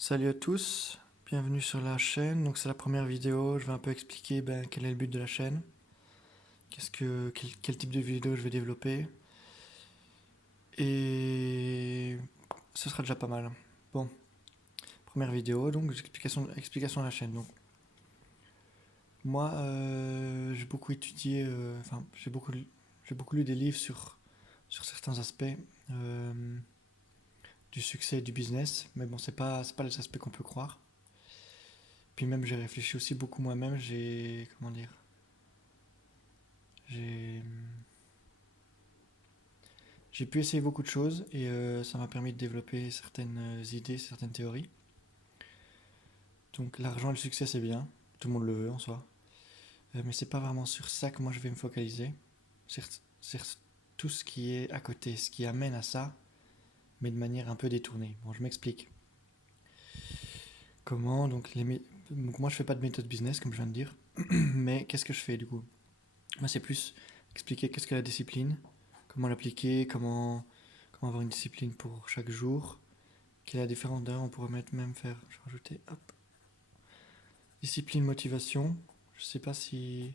Salut à tous, bienvenue sur la chaîne. Donc c'est la première vidéo, je vais un peu expliquer quel est le but de la chaîne, quel type de vidéo je vais développer. Et ce sera déjà pas mal. Bon, première vidéo, donc explication de la chaîne. Donc moi, j'ai beaucoup étudié, j'ai beaucoup lu des livres sur certains aspects euh, du succès et du business, mais bon, c'est pas les aspects qu'on peut croire. Puis même j'ai réfléchi aussi beaucoup moi-même, comment dire, j'ai J'ai pu essayer beaucoup de choses et ça m'a permis de développer certaines idées, certaines théories. Donc l'argent et le succès c'est bien, tout le monde le veut en soi. Mais c'est pas vraiment sur ça que moi je vais me focaliser. C'est tout ce qui est à côté, ce qui amène à ça, mais de manière un peu détournée. Bon, je m'explique. Comment donc moi je fais pas de méthode business comme je viens de dire, mais qu'est-ce que je fais du coup? Moi c'est plus expliquer qu'est-ce que la discipline, comment l'appliquer, comment avoir une discipline pour chaque jour. Quelle est la différence d'ailleurs? On pourrait même faire. Je vais rajouter. Hop. Discipline, motivation. Je sais pas si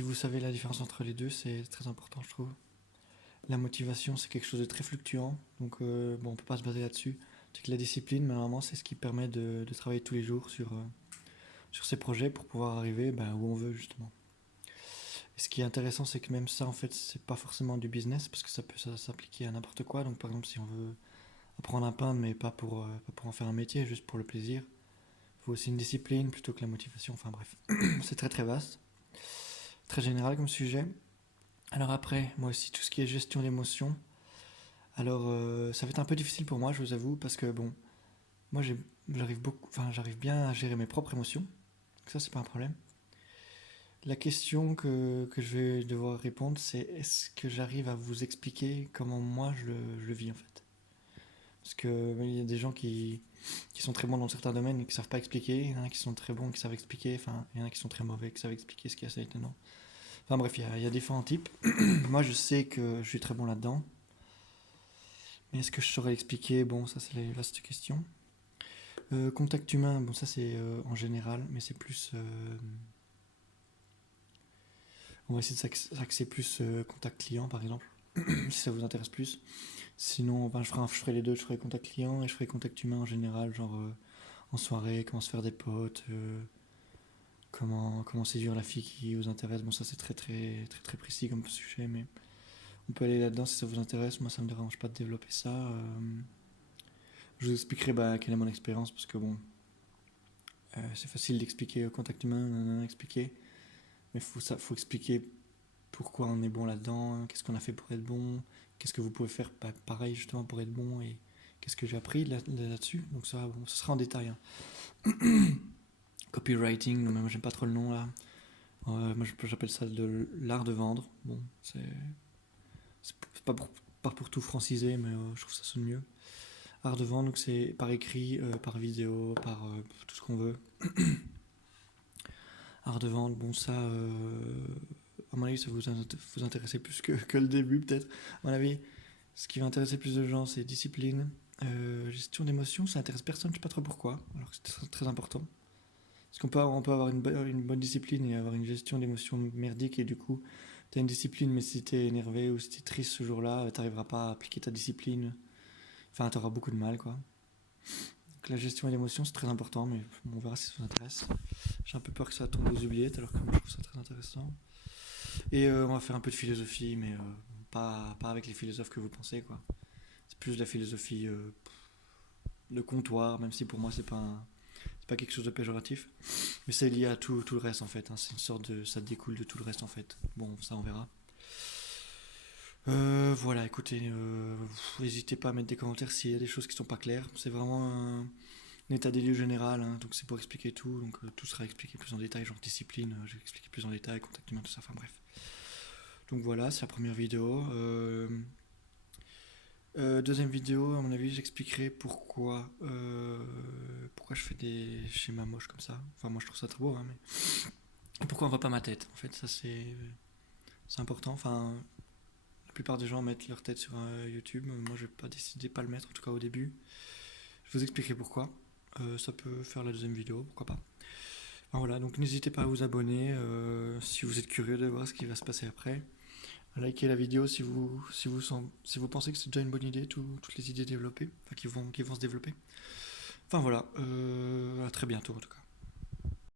vous savez la différence entre les deux, c'est très important, je trouve. La motivation, c'est quelque chose de très fluctuant. Donc, bon, on peut pas se baser là-dessus. C'est que la discipline, normalement, c'est ce qui permet de travailler tous les jours sur ses projets pour pouvoir arriver où on veut, justement. Et ce qui est intéressant, c'est que même ça, en fait, c'est pas forcément du business parce que ça peut s'appliquer à n'importe quoi. Donc, par exemple, si on veut apprendre à peindre, mais pas pour en faire un métier, juste pour le plaisir. Il faut aussi une discipline plutôt que la motivation. Enfin bref, c'est très très vaste, très général comme sujet. Alors après, moi aussi, tout ce qui est gestion d'émotions. Alors ça va être un peu difficile pour moi, je vous avoue, parce que bon, moi j'arrive bien à gérer mes propres émotions. Donc ça, c'est pas un problème. La question que je vais devoir répondre, c'est est-ce que j'arrive à vous expliquer comment moi je le vis en fait? Parce que il y a des gens qui sont très bons dans certains domaines et qui savent pas expliquer. Il y en a qui sont très bons et qui savent expliquer. Enfin, il y en a qui sont très mauvais et qui savent expliquer, ce qui est assez étonnant. Enfin bref, il y a différents types. Moi, je sais que je suis très bon là-dedans. Mais est-ce que je saurais l'expliquer? Bon, ça, c'est la vaste question. Contact humain, bon, ça, c'est en général, mais c'est plus. On va essayer de s'axer plus contact client, par exemple, si ça vous intéresse plus. Sinon, je ferai les deux. Je ferai contact client et je ferai contact humain en général, genre en soirée, comment se faire des potes, comment séduire la fille qui vous intéresse. Bon, ça c'est très très très très précis comme sujet, mais on peut aller là-dedans si ça vous intéresse. Moi, ça me dérange pas de développer ça. Je vous expliquerai quelle est mon expérience, parce que bon, c'est facile d'expliquer au contact humain, expliquer, mais faut expliquer pourquoi on est bon là-dedans, hein, qu'est-ce qu'on a fait pour être bon, qu'est-ce que vous pouvez faire pareil justement pour être bon, et qu'est-ce que j'ai appris là-dessus. Donc ça, bon, ce sera en détail, hein. Copywriting, non, mais moi j'aime pas trop le nom là. Moi j'appelle ça de l'art de vendre. Bon, c'est pas pour tout franciser, mais je trouve ça sonne mieux. Art de vendre, donc c'est par écrit, par vidéo, par tout ce qu'on veut. Art de vendre, bon ça, à mon avis ça vous intéresser plus que le début peut-être. À mon avis, ce qui va intéresser plus de gens, c'est discipline. Gestion d'émotions, ça intéresse personne, je sais pas trop pourquoi, alors que c'est très, très important. Parce on peut avoir une bonne discipline et avoir une gestion d'émotions merdique, et du coup, t'as une discipline, mais si t'es énervé ou si t'es triste ce jour-là, t'arriveras pas à appliquer ta discipline. Enfin, t'auras beaucoup de mal, quoi. Donc la gestion d'émotions, c'est très important, mais on verra si ça vous intéresse. J'ai un peu peur que ça tombe aux oubliettes, alors que moi je trouve ça très intéressant. Et on va faire un peu de philosophie, mais pas avec les philosophes que vous pensez, quoi. C'est plus de la philosophie de comptoir, même si pour moi c'est pas quelque chose de péjoratif. Mais c'est lié à tout le reste en fait, hein. C'est une sorte de. Ça découle de tout le reste en fait. Bon, ça on verra. Voilà, écoutez, n'hésitez pas à mettre des commentaires s'il y a des choses qui sont pas claires. C'est vraiment un état des lieux général, hein, donc c'est pour expliquer tout. Donc tout sera expliqué plus en détail, genre discipline, je vais expliquer plus en détail, contact humain, tout ça, enfin bref. Donc voilà, c'est la première vidéo. Deuxième vidéo, à mon avis, j'expliquerai pourquoi je fais des schémas moches comme ça. Enfin, moi je trouve ça très beau, hein, mais pourquoi on voit pas ma tête. En fait, ça c'est important. Enfin, La plupart des gens mettent leur tête sur YouTube. Moi, je vais pas décider de pas le mettre, en tout cas au début. Je vous expliquerai pourquoi. Ça peut faire la deuxième vidéo, pourquoi pas. Enfin, voilà, donc n'hésitez pas à vous abonner si vous êtes curieux de voir ce qui va se passer après. À liker la vidéo si vous pensez que c'est déjà une bonne idée, toutes les idées développées, enfin qui vont se développer. Enfin voilà, à très bientôt en tout cas.